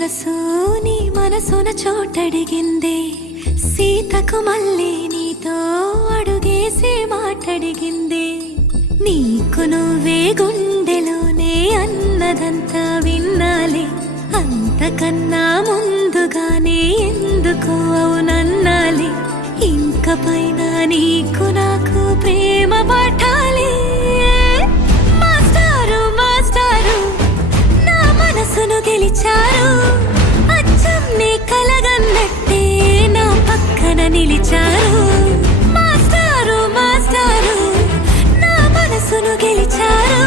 మనసు నీ మనసున చోటడిగిందే, సీతకు మళ్ళీ నీతో అడుగేసి మాటడిగిందే. నీకు నువ్వే గుండెలోనే అన్నదంతా విన్నాలే, అంతకన్నా ముందుగానే ఎందుకు అవునన్నాలే. ఇంక పైన నీకు నాకు ప్రేమ పాఠాలే. మాస్టారు మాస్టారు నా మనసును గెలిచారు, అచ్చం నీ కలగన్నట్టే నా పక్కన నిలిచారు. మాస్టారు మాస్టారు నా మనసును గెలిచారు,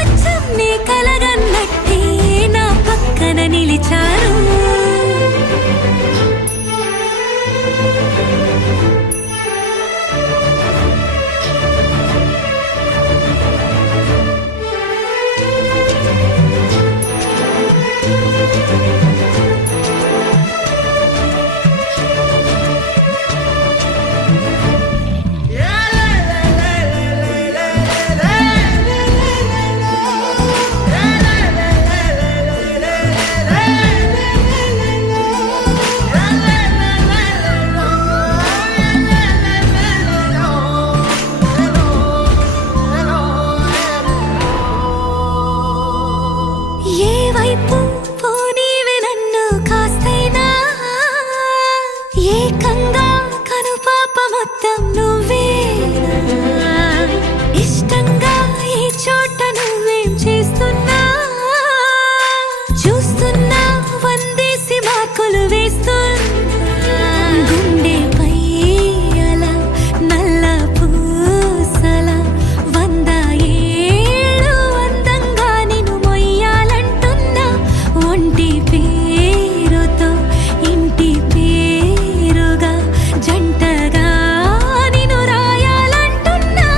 అచ్చం నీ కలగన్నట్టే నా పక్కన నిలిచారు. వైపు పోనీవి నన్ను కాస్తైనా, ఏకంగా కనుపాప మొత్తం నువ్వేనా. ఇష్టంగా ఈ చోట నువ్వేం చేస్తున్నా, చూస్తున్నా వందేసి మార్కులు వేస్తున్నా. గుండెపై అలా నల్ల పూసల 100 ఏళ్ళు అందంగా నిన్ను మొయ్యాలంటున్నా. ఒంటి పేరుతో ఇంటి పేరుగా జంటగా నిన్ను రాయాలంటున్నా.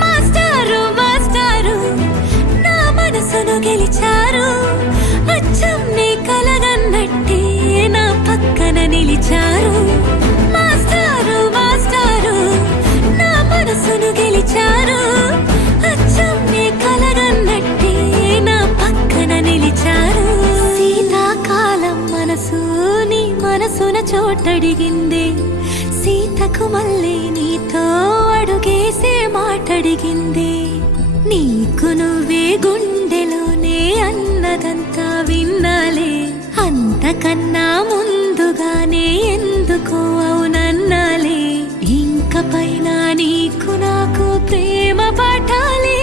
మాస్టారు మాస్టారు నా మనసును గెలిచారు, అచ్చం నీ కలగన్నట్టే నా పక్కన నిలిచారు. మాస్టారు మాస్టారు నా మనసును గెలిచారు, అచ్చం నీ కలగన్నట్టే నా పక్కన నిలిచారు. శీతాకాలం మనసు నీ మనసున చోటడిగిందే, సీతకు మళ్ళీ నీతో అడుగేసే మాటడిగిందే. నీకు నువ్వే గుండెలోనే అన్నదంతా విన్నాలే, అంతకన్నా ముందుగానే ఎందుకు అవునన్నాలే. ఇంక పైన నీకు నాకు ప్రేమ పాఠాలే.